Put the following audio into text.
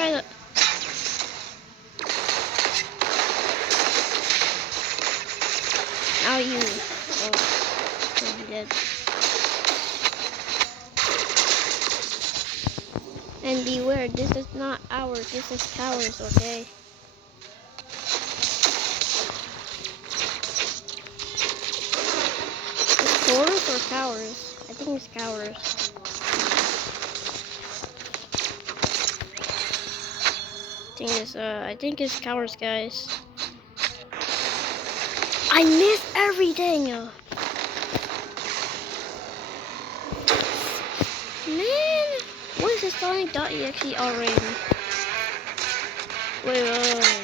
try to... Now you... Oh, you're dead. And beware, this is not ours, this is Tower's, okay? It's Taurus or Towers? I think it's Towers. I think it's Towers, guys. I missed everything! Man! What is this sonic.exe already? Wait.